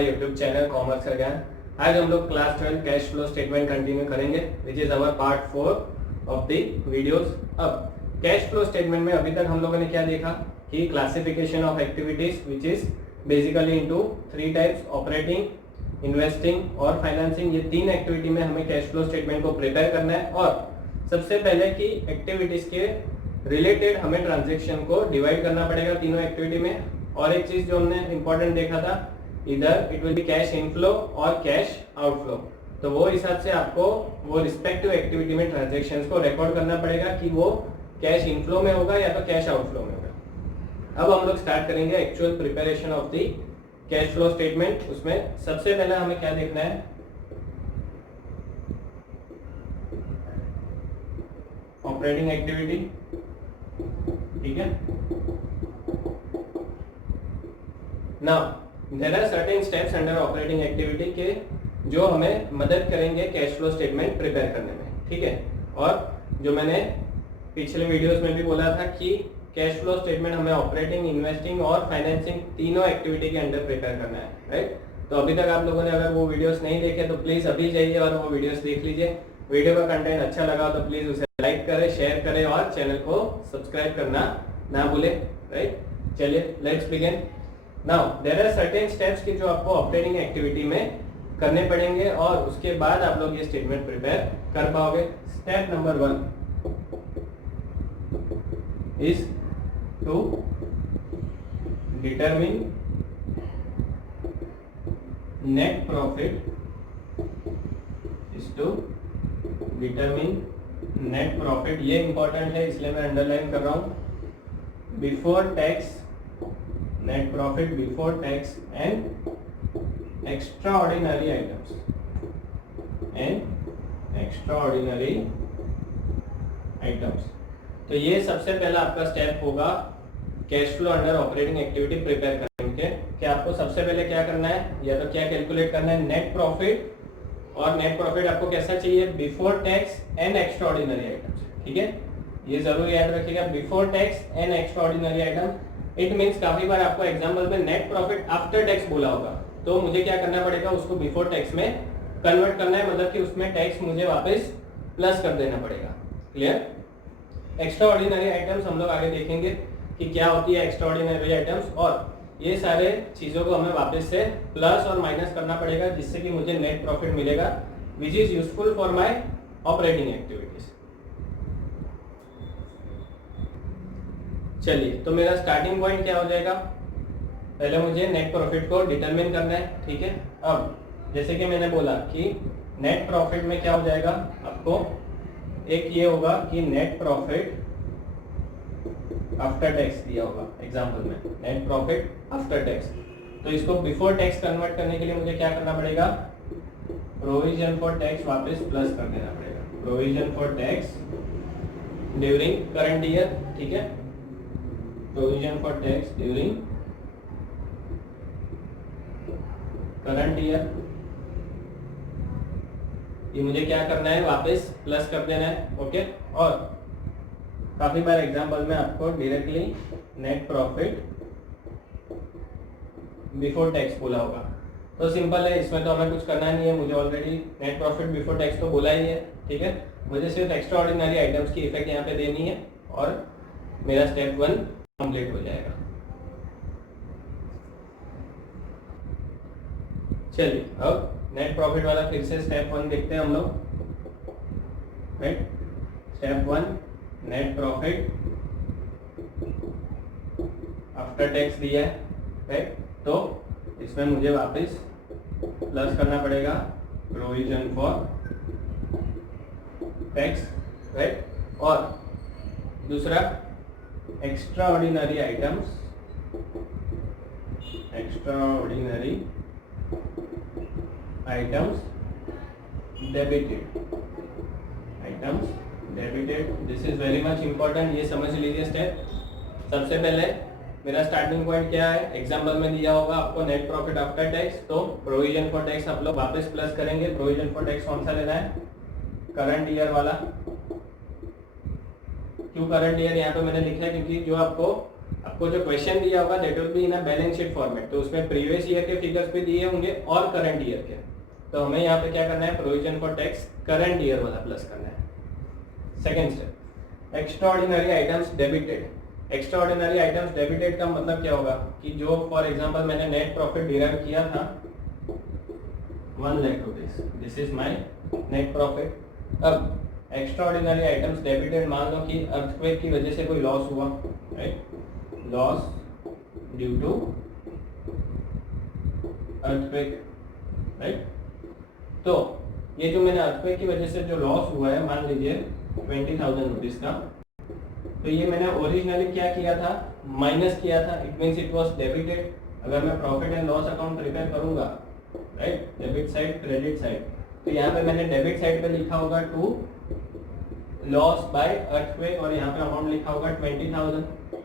My YouTube channel commerce का ज्ञान। आज हम लोग class 12 cash flow statement continue करेंगे, which is our part 4 of the videos. अब कैश फ्लो स्टेटमेंट में अभी तक हम लोगों ने क्या देखा कि classification of activities which is basically into 3 types, operating, investing और फाइनेंसिंग। ये 3 एक्टिविटी में हमें कैश फ्लो स्टेटमेंट को प्रिपेयर करना है और सबसे पहले की एक्टिविटीज के रिलेटेड हमें ट्रांजेक्शन को डिवाइड करना पड़ेगा तीनों एक्टिविटी में। और एक चीज जो हमने इंपॉर्टेंट देखा था, इधर it will be cash inflow और कैश आउटफ्लो, तो वो हिसाब से आपको वो रिस्पेक्टिव एक्टिविटी में ट्रांजेक्शंस को रिकॉर्ड करना पड़ेगा कि वो कैश इनफ्लो में होगा या तो कैश आउटफ्लो में होगा। अब हम लोग स्टार्ट करेंगे actual preparation of the cash flow statement. उसमें सबसे पहले हमें क्या देखना है, ऑपरेटिंग एक्टिविटी, ठीक है। Now there are certain steps under operating activity के जो हमें मदद करेंगे कैश फ्लो स्टेटमेंट प्रिपेयर करने में, ठीक है। और जो मैंने पिछले वीडियोस में भी बोला था कि कैश फ्लो स्टेटमेंट हमें ऑपरेटिंग, इन्वेस्टिंग और फाइनेंसिंग तीनों एक्टिविटी के अंडर प्रिपेयर करना है, राइट। तो अभी तक आप लोगों ने अगर वो वीडियोस नहीं देखे तो प्लीज अभी जाइए और वो वीडियोस देख लीजिए। वीडियो का कंटेंट अच्छा लगा तो प्लीज उसे लाइक करें, शेयर करें और चैनल को सब्सक्राइब करना ना भूले, राइट। चलिए let's begin. Now there are certain steps की जो आपको ऑपरेटिंग एक्टिविटी में करने पड़ेंगे और उसके बाद आप लोग ये स्टेटमेंट प्रिपेयर कर पाओगे। Step number 1 is to determine net profit, is to determine net profit. ये इंपॉर्टेंट है इसलिए मैं अंडरलाइन कर रहा हूं। Before tax net profit before tax and extraordinary items तो ये सबसे पहला आपका स्टेप होगा cash flow under operating activity prepare करने के। कि आपको सबसे पहले क्या करना है, या तो क्या कैलकुलेट करना है, नेट प्रॉफिट। और नेट प्रॉफिट आपको कैसा चाहिए, before tax and extraordinary items, ठीक है। ये जरूर याद रखिएगा, before tax and extraordinary item. It means काफी बार आपको एग्जांपल में नेट प्रॉफिट आफ्टर टैक्स बोला होगा, तो मुझे क्या करना पड़ेगा, उसको बिफोर टैक्स में कन्वर्ट करना है, मतलब कि उसमें टैक्स मुझे वापस प्लस कर देना पड़ेगा। क्लियर। एक्स्ट्राऑर्डिनरी आइटम्स हम लोग आगे देखेंगे कि क्या होती है एक्स्ट्राऑर्डिनरी आइटम्स, और ये सारे चीजों को हमें वापस से प्लस और माइनस करना पड़ेगा जिससे कि मुझे नेट प्रॉफिट मिलेगा which is useful for my operating activities. चलिए, तो मेरा स्टार्टिंग पॉइंट क्या हो जाएगा, पहले मुझे नेट प्रॉफिट को डिटरमिन करना है, ठीक है। अब जैसे कि मैंने बोला कि नेट प्रॉफिट में क्या हो जाएगा, आपको एक ये होगा कि नेट प्रॉफिट आफ्टर टैक्स दिया होगा एग्जांपल में, नेट प्रॉफिट आफ्टर टैक्स। तो इसको बिफोर टैक्स कन्वर्ट करने के लिए मुझे क्या करना पड़ेगा, प्रोविजन फॉर टैक्स वापस प्लस कर देना पड़ेगा, provision for tax during current year, ठीक है। Provision for tax during current year, ये मुझे क्या करना है, वापस प्लस कर देना है, ओके। और काफी बार एग्जांपल में आपको directly net profit before tax बोला होगा, तो सिंपल है, इसमें तो हमें कुछ करना नहीं है, मुझे already net profit before tax तो बोला ही है, ठीक है। मुझे सिर्फ एक्स्ट्राऑर्डिनरी आइटम्स की इफेक्ट यहाँ पे देनी है और मेरा स्टेप 1 कंप्लीट हो जाएगा। चलिए, अब नेट प्रॉफिट वाला फिर से स्टेप 1 देखते हैं हम लोग, right. Step 1 net profit after tax दिया है, राइट। तो इसमें मुझे वापस प्लस करना पड़ेगा प्रोविजन फॉर टैक्स, राइट। और दूसरा extraordinary items, extraordinary items debited, items debited. This is very much important, ये समझ लीजिए स्टेप। सबसे पहले मेरा स्टार्टिंग पॉइंट क्या है, एग्जांपल में दिया होगा आपको नेट प्रॉफिट आफ्टर टैक्स, तो प्रोविजन फॉर टैक्स आप लोग वापस प्लस करेंगे। प्रोविजन फॉर टैक्स कौन सा लेना है, करंट ईयर वाला। क्यों करंट ईयर यहाँ पे मैंने लिखा है, क्योंकि जो आपको आपको जो क्वेश्चन दिया होगा that will be in a balance sheet format, तो उसमें प्रीवियस ईयर के फिगर्स भी दिए होंगे और करंट ईयर के। तो हमें यहाँ पे क्या करना है, provision for tax current year वाला प्लस करना है। Second step, extraordinary items debited. Extraordinary items debited का मतलब क्या होगा कि जो फॉर एग्जांपल मैंने नेट प्रॉफिट डिराइव किया था 1 lakh rupees, this is my net profit. अब एक्स्ट्राऑर्डिनरी आइटम्स डेबिटेड, मान लो कि अर्थक्वेक की वजह से कोई लॉस हुआ, right, loss due to earthquake, right. तो ये जो मैंने अर्थक्वेक की वजह से जो लॉस हुआ है, मान लीजिए 20,000 रुपीज का, तो ये मैंने ओरिजिनली क्या किया था, माइनस किया था, it means it was debited. अगर मैं profit and loss account prepare करूंगा, right, debit side credit side, तो यहाँ पे मैंने डेबिट साइड पे लिखा होगा टू लॉस बाय अर्थक्वेक और यहाँ पे अमाउंट लिखा होगा 20,000।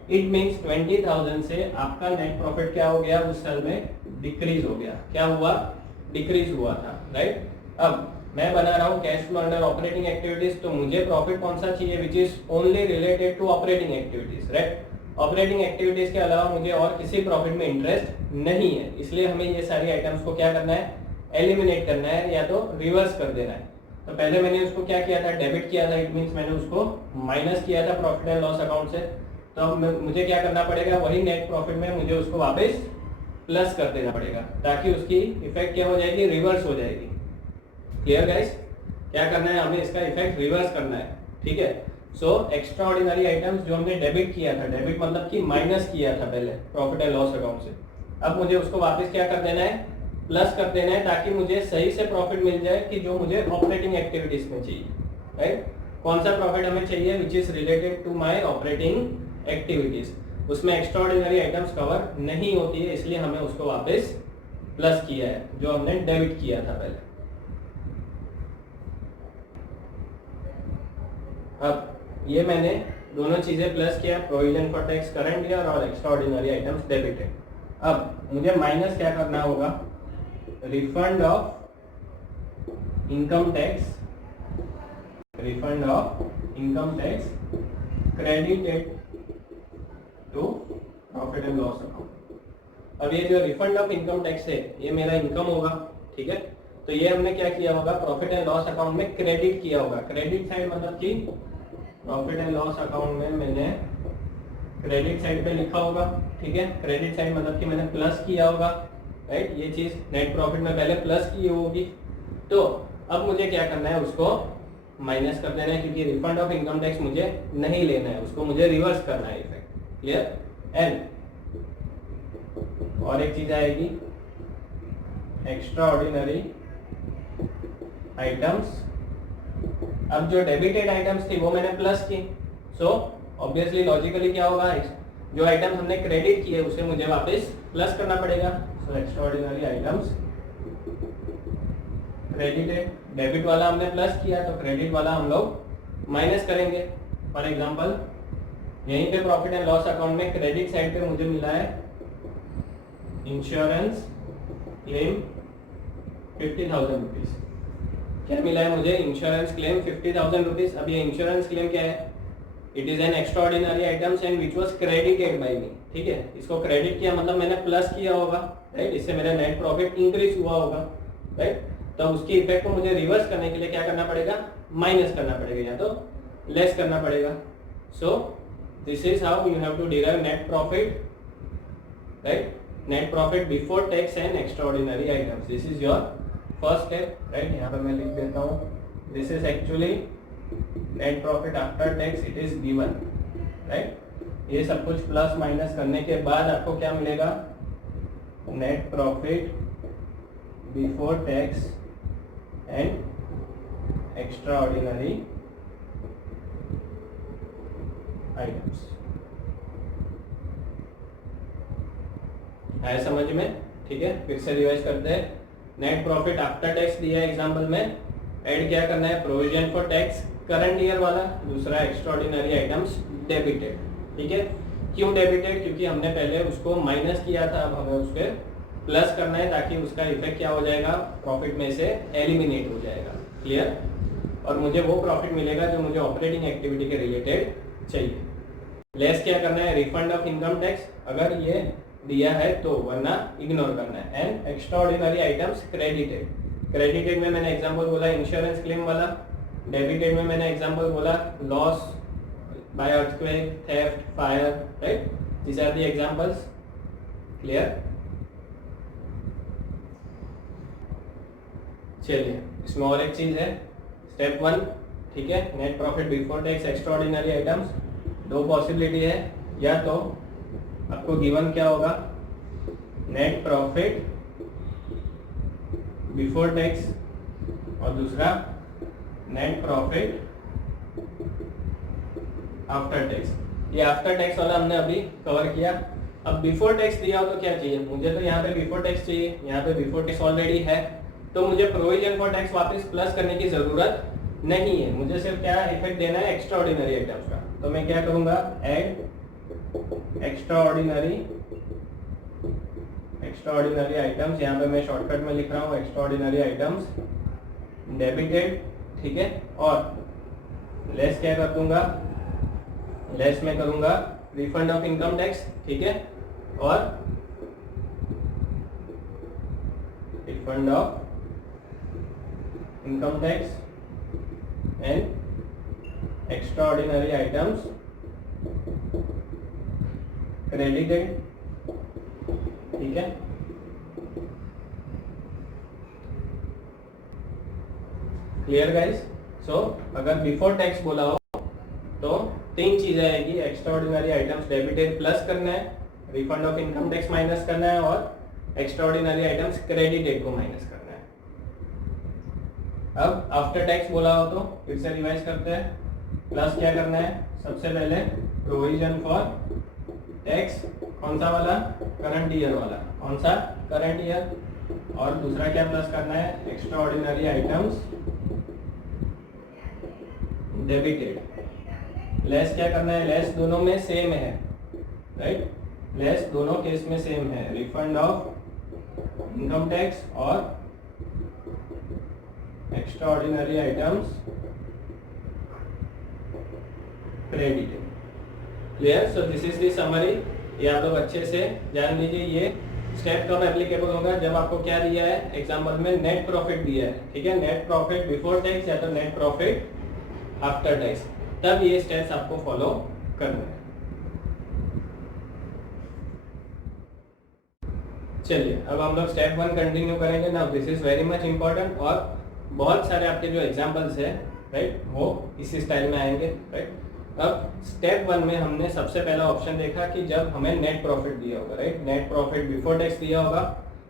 इट मींस 20,000 से आपका नेट प्रॉफिट क्या हो गया, उस साल में डिक्रीज हो गया। क्या हुआ, डिक्रीज हुआ था, राइट। अब मैं बना रहा हूँ cash flow under operating activities, तो मुझे प्रॉफिट कौन सा चाहिए, which is only related to operating activities, right. Operating activities के अलावा मुझे और किसी प्रॉफिट में इंटरेस्ट नहीं है, इसलिए हमें ये सारी आइटम्स को क्या करना है, एलिमिनेट करना है या तो रिवर्स कर देना है। तो पहले मैंने उसको क्या किया था, डेबिट किया था, इट मींस मैंने उसको माइनस किया था प्रॉफिट एंड लॉस अकाउंट से। तो अब मुझे क्या करना पड़ेगा, वही नेट प्रॉफिट में मुझे उसको वापस प्लस कर देना पड़ेगा, ताकि उसकी इफेक्ट क्या हो जाएगी, रिवर्स हो जाएगी। क्लियर गाइस, क्या करना है, हमें इसका इफेक्ट रिवर्स करना है, ठीक है। सो एक्स्ट्राऑर्डिनरी आइटम्स जो हमने डेबिट किया था, डेबिट मतलब कि माइनस किया था पहले प्रॉफिट एंड लॉस अकाउंट से, अब मुझे उसको वापस क्या कर देना है, प्लस कर देना है, ताकि मुझे सही से प्रॉफिट मिल जाए कि जो मुझे ऑपरेटिंग एक्टिविटीज में चाहिए, राइट। कौन सा प्रॉफिट हमें चाहिए, which is related to my operating activities. उसमें एक्स्ट्राऑर्डिनरी आइटम्स कवर नहीं होती है, इसलिए हमें उसको वापस प्लस किया है जो हमने डेबिट किया था पहले। अब ये मैंने दोनों चीजें प्लस किया, provision for tax current year और एक्स्ट्राऑर्डिनरी आइटम्स डेबिटेड। अब मुझे माइनस क्या करना होगा, refund of income tax, refund of income tax credited to profit and loss account. अब ये जो रिफंड ऑफ इनकम टैक्स है, ये मेरा इनकम होगा, ठीक है। तो ये हमने क्या किया होगा, प्रॉफिट एंड लॉस अकाउंट में क्रेडिट किया होगा। क्रेडिट साइड मतलब कि प्रॉफिट एंड लॉस अकाउंट में मैंने क्रेडिट साइड पे लिखा होगा, ठीक है। क्रेडिट साइड मतलब कि मैंने प्लस किया होगा, राइट। ये चीज नेट प्रॉफिट में पहले प्लस की होगी, तो अब मुझे क्या करना है, उसको माइनस कर देना है, क्योंकि रिफंड ऑफ इनकम टैक्स मुझे नहीं लेना है, उसको मुझे रिवर्स करना है इफेक्ट। क्लियर। एंड और एक चीज आएगी, एक्स्ट्रा ऑर्डिनरी आइटम्स। अब जो डेबिटेड आइटम्स थी वो मैंने प्लस की, सो ऑब्वियसली लॉजिकली क्या होगा, जो आइटम्स हमने क्रेडिट किए उसे मुझे वापस प्लस करना पड़ेगा। So extra ordinary items credited, debit वाला हमने प्लस किया तो क्रेडिट वाला हम लोग माइनस करेंगे। फॉर एग्जांपल यहीं पे प्रॉफिट एंड लॉस अकाउंट में क्रेडिट साइड पे मुझे मिला है इंश्योरेंस क्लेम 50,000 रुपीज। क्या मिला है मुझे, इंश्योरेंस क्लेम 50,000 रुपीज। अब ये इंश्योरेंस क्लेम क्या है, it is an extraordinary items and which was credited by me, ठीक है। इसको क्रेडिट किया मतलब मैंने प्लस किया होगा, राइट। इससे मेरा नेट प्रॉफिट इंक्रीज हुआ होगा, राइट। तो उसकी इफेक्ट को मुझे रिवर्स करने के लिए क्या करना पड़ेगा, माइनस करना पड़ेगा या तो लेस करना पड़ेगा। So this is how you have to derive net profit, right. Net profit before tax and extraordinary items, this is your first step, right. यहाँ पर मैं लिख देता हूँ, this is actually net profit after tax, it is given, right. ये सब कुछ plus minus करने के बाद आपको क्या मिलेगा, net profit before tax and extraordinary items. आया समझ में, ठीक है। फिर से रिवाइज करते हैं। नेट प्रॉफिट आफ्टर टैक्स दिया है एग्जांपल में, ऐड क्या करना है, provision for tax current year वाला, दूसरा एक्स्ट्राऑर्डिनरी आइटम्स डेबिटेड, ठीक है। क्यों डेबिटेड, क्योंकि हमने पहले उसको माइनस किया था, अब हमें उसके प्लस करना है ताकि उसका इफेक्ट क्या हो जाएगा, प्रॉफिट में से एलिमिनेट हो जाएगा। क्लियर। और मुझे वो प्रॉफिट मिलेगा जो मुझे ऑपरेटिंग एक्टिविटी के रिलेटेड चाहिए। लेस क्या करना है, रिफंड ऑफ इनकम टैक्स अगर ये दिया है तो, वरना इग्नोर करना है। And extra ordinary items credited, credited में मैंने एग्जांपल बोला इंश्योरेंस क्लेम वाला, डेबिटेड में मैंने एग्जांपल बोला loss by earthquake, theft, fire, right, these are the examples. Clear? चलिए इसमें और एक चीज है, स्टेप 1, ठीक है, net profit before tax extra ordinary items. दो पॉसिबिलिटी है, या तो आपको गिवन क्या होगा, नेट प्रॉफिट बिफोर टैक्स, और दूसरा नेट प्रॉफिट आफ्टर टैक्स। ये आफ्टर टैक्स वाला हमने अभी कवर किया। अब बिफोर टैक्स दिया हो तो क्या चाहिए मुझे, तो यहाँ पे बिफोर टैक्स चाहिए, यहाँ पे बिफोर टैक्स ऑलरेडी है, तो मुझे प्रोविजन फॉर टैक्स वापस प्लस करने की जरूरत नहीं है, मुझे सिर्फ क्या इफेक्ट देना है, एक्स्ट्रा ऑर्डिनरी आइटम्स का। तो मैं क्या करूंगा, ऐड एक्स्ट्रा ऑर्डिनरी आइटम्स, यहाँ पे मैं शॉर्टकट में लिख रहा हूँ एक्स्ट्रा ऑर्डिनरी आइटम्स डेबिटेड, ठीक है, और लेस क्या कर दूंगा, लेस में करूंगा रिफंड ऑफ इनकम टैक्स, ठीक है, और refund of income tax and extra ordinary items credited, ठीक है। Clear guys? सो अगर बिफोर टैक्स बोला हो तो तीन चीजें आएगी, extra ordinary items debited plus करना है, refund of income tax minus करना है, और एक्स्ट्रा ऑर्डिनरी आइटम्स क्रेडिटेड को माइनस करना है। अब आफ्टर टैक्स बोला हो तो फिर से रिवाइज करते हैं। प्लस क्या करना है, सबसे पहले प्रोविजन फॉर टैक्स, कौन सा वाला, करंट ईयर वाला, कौन सा, करंट ईयर, और दूसरा क्या प्लस करना है, extra ordinary items debited. Less क्या करना है, लेस दोनों में सेम है, राइट, लेस दोनों केस में सेम है, रिफंड ऑफ इनकम टैक्स और extra ordinary items credited. Clear? So this is the summary. ये आप लोग अच्छे से जान लीजिए। ये स्टेप कब एप्लीकेबल होगा, जब आपको क्या दिया है, एग्जांपल में नेट प्रॉफिट दिया है, ठीक है, नेट प्रॉफिट बिफोर टैक्स या तो नेट प्रॉफिट आफ्टर टैक्स, तब ये स्टेप्स आपको फॉलो करना है। चलिए अब हम लोग स्टेप 1 कंटिन्यू करेंगे। Now this is very much important, और बहुत सारे आपके जो एग्जांपल्स है, राइट, वो इसी स्टाइल में आएंगे, राइट। अब स्टेप 1 में हमने सबसे पहला ऑप्शन देखा कि जब हमें नेट प्रॉफिट दिया होगा, right, net profit before tax दिया होगा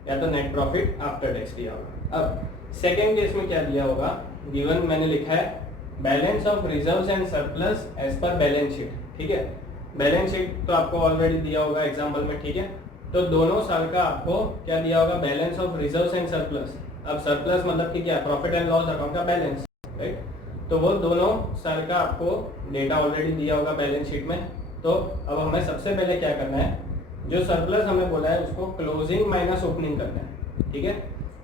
या तो नेट प्रॉफिट आफ्टर टैक्स दिया होगा। अब सेकेंड केस में क्या दिया होगा, गिवन मैंने लिखा है balance of reserves and surplus as per balance sheet, ठीक है। बैलेंस शीट तो आपको ऑलरेडी दिया होगा एग्जाम्पल में, ठीक है। तो दोनों साल का आपको क्या दिया होगा, balance of reserves and surplus. अब सरप्लस मतलब कि क्या, प्रॉफिट एंड लॉस अकाउंट का बैलेंस, राइट। तो वो दोनों साल का आपको डेटा ऑलरेडी दिया होगा बैलेंस शीट में। तो अब हमें सबसे पहले क्या करना है, जो सरप्लस हमें बोला है उसको क्लोजिंग माइनस ओपनिंग करना है, ठीक है।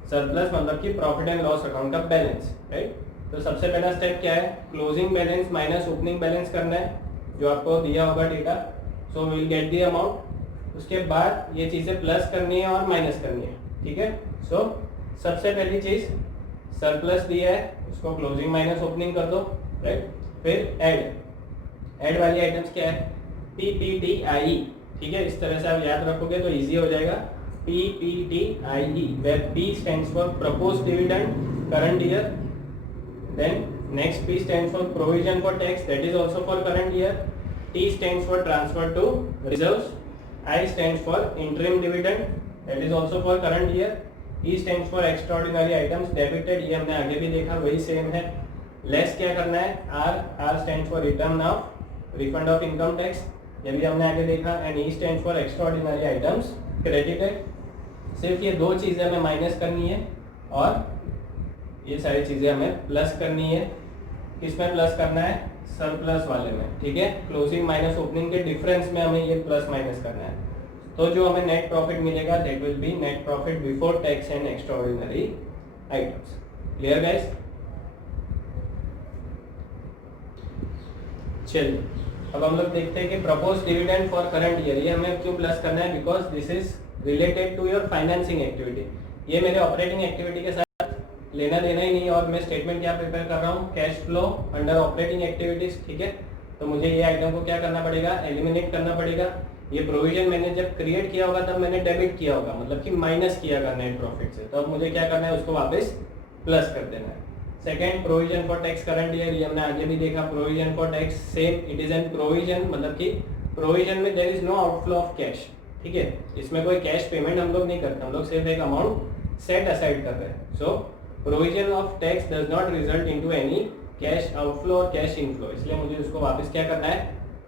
सरप्लस मतलब कि प्रॉफिट एंड लॉस अकाउंट का बैलेंस, राइट। तो सबसे पहला स्टेप क्या है, closing balance minus opening balance करना है, जो आपको दिया होगा data. So we will get the amount. उसके बाद ये चीजें प्लस करनी है और माइनस करनी है, ठीक है। सो सबसे पहली चीज सरप्लस दिया है, उसको क्लोजिंग माइनस ओपनिंग कर दो, राइट। फिर ऐड वाली आइटम्स क्या है, PPTIE, ठीक है। इस तरह से आप याद रखोगे तो इजी हो जाएगा। PPTIE, where P stands for proposed dividend current year, then next P stands for provision for tax, that is also for current year, T stands for transfer to reserves, I stands for interim dividend, that is also for current year, E stands for extraordinary items debited, ये हमने आगे भी देखा, वही same है। Less क्या करना है, R stands for return of refund of income tax, ये भी हमने आगे देखा, and E stands for extraordinary items credited। सिर्फ ये दो चीजें हमें माइनस करनी है और ये सारी चीजें हमें प्लस करनी है। किसमें प्लस करना है, सरप्लस वाले में, ठीक है। क्लोजिंग माइनस ओपनिंग के डिफरेंस में हमें ये प्लस माइनस करना है। तो जो हमें नेट प्रॉफिट मिलेगा that will be net profit before tax and extraordinary items. Clear guys? चलिए अब हम लोग देखते हैं कि propose dividend for current year, ये हमें क्यों प्लस करना है, because this is related to your financing activity. ये मेरे ऑपरेटिंग एक्टिविटी के साथ लेना देना ही नहीं है, और मैं स्टेटमेंट क्या प्रिपेयर कर रहा हूँ, cash flow under operating activities, ठीक है। तो मुझे ये आइटम को क्या करना पड़ेगा, एलिमिनेट करना पड़ेगा। ये प्रोविजन मैंने जब क्रिएट किया होगा तब मैंने डेबिट किया होगा, मतलब कि माइनस किया होगा नेट प्रॉफिट से, तो अब मुझे क्या करना है, उसको वापस प्लस कर देना है। Second, provision for tax current year, ये हमने आगे भी देखा। Provision for tax same, it is an provision, मतलब कि प्रोविजन में there is no outflow of cash, ठीक है। इसमें कोई कैश पेमेंट हम लोग नहीं करते, हम लोग सिर्फ एक अमाउंट सेट असाइड कर रहे हैं। So provision of tax does not result into any cash outflow और कैश इनफ्लो, इसलिए मुझे उसको वापस क्या करना है,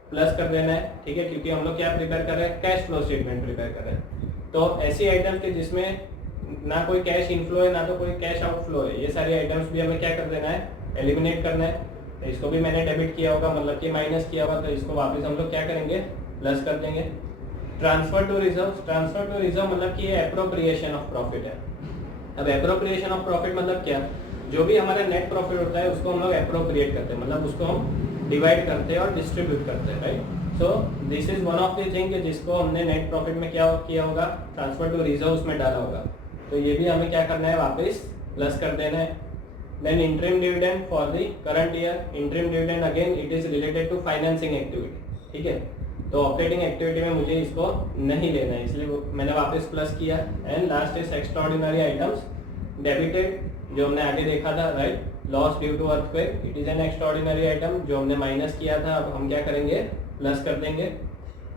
प्लस कर देना है, ठीक है, क्योंकि हम लोग क्या प्रिपेयर कर रहे हैं, कैश फ्लो स्टेटमेंट प्रिपेयर कर रहे हैं। तो ऐसी आइटम्स के जिसमें ना कोई कैश इनफ्लो है ना तो कोई कैश आउटफ्लो है, ये सारी आइटम्स भी हमें क्या कर देना है, एलिमिनेट करना है। तो इसको भी मैंने डेबिट किया होगा, मतलब कि माइनस किया होगा, तो इसको वापस हम लोग क्या करेंगे, प्लस कर देंगे। Transfer to reserve, transfer to reserve मतलब कि ये एप्रोप्रिएशन ऑफ प्रॉफिट है। अब एप्रोप्रिएशन ऑफ प्रॉफिट मतलब क्या, जो भी हमारा नेट प्रॉफिट होता है उसको हम लोग एप्रोप्रिएट करते हैं, मतलब उसको हम डिवाइड करते हैं और डिस्ट्रीब्यूट करते हैं, right. So this is one of the thing जिसको हमने नेट प्रॉफिट में क्या किया होगा, ट्रांसफर टू रिजर्व उसमें डाला होगा, तो ये भी हमें क्या करना है, वापस प्लस कर देना है। Then interim dividend for the current year, interim dividend again it is related to financing activity, ठीक है। तो ऑपरेटिंग एक्टिविटी में मुझे इसको नहीं लेना है, इसलिए मैंने वापस प्लस किया। And last is extraordinary items debited, जो हमने आगे देखा था, right, loss due to earthquake, it is an extraordinary item, जो हमने माइनस किया था, अब हम क्या करेंगे, प्लस कर देंगे।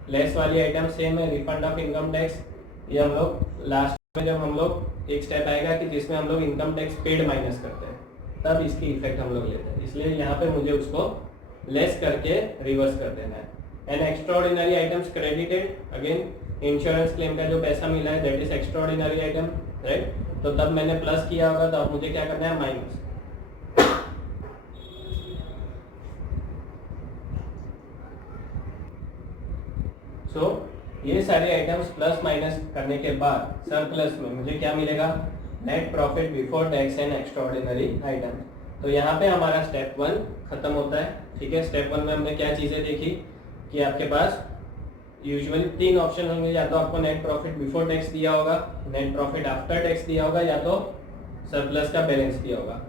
लेस वाली आइटम सेम है, रिफंड ऑफ इनकम टैक्स, ये हम लोग लास्ट में जब हम लोग एक स्टेप आएगा कि जिसमें हम लोग इनकम टैक्स पेड माइनस करते हैं, तब इसकी इफेक्ट हम लोग लेते हैं, इसलिए यहाँ पे मुझे उसको लेस करके रिवर्स कर देना है। And extraordinary items credited, again insurance claim का जो पैसा मिला है that is extraordinary item, right. तो तब मैंने प्लस किया होगा, तो अब मुझे क्या करना है, माइनस। सो ये सारे आइटम्स प्लस माइनस करने के बाद सरप्लस में मुझे क्या मिलेगा, net profit before tax and extraordinary item. तो यहाँ पे हमारा स्टेप 1 खत्म होता है, ठीक है। स्टेप 1 में हमने क्या चीजें देखी कि आपके पास यूजुअली 3 ऑप्शन होंगे, या तो आपको नेट प्रॉफिट बिफोर टैक्स दिया होगा, नेट प्रॉफिट आफ्टर टैक्स दिया होगा, या तो सरप्लस का बैलेंस दिया होगा।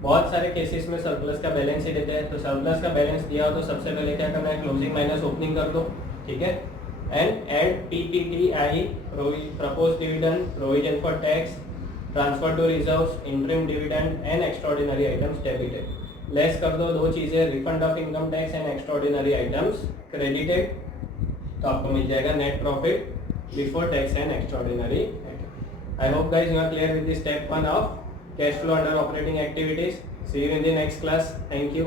बहुत सारे केसेस में सरप्लस का बैलेंस ही देते हैं, तो सरप्लस का बैलेंस दिया हो तो सबसे पहले क्या करना है, क्लोजिंग माइनस ओपनिंग कर दो, ठीक है। And add PPTI, propose dividend, provision for tax, transfer to reserves, interim dividend and extraordinary items debited. Less कर दो 2 चीजें, refund of income tax and extraordinary items credited, तो आपको मिल जाएगा net profit before tax and extraordinary item. I hope guys you are clear with the step 1 of cash flow under operating activities. See you in the next class, thank you.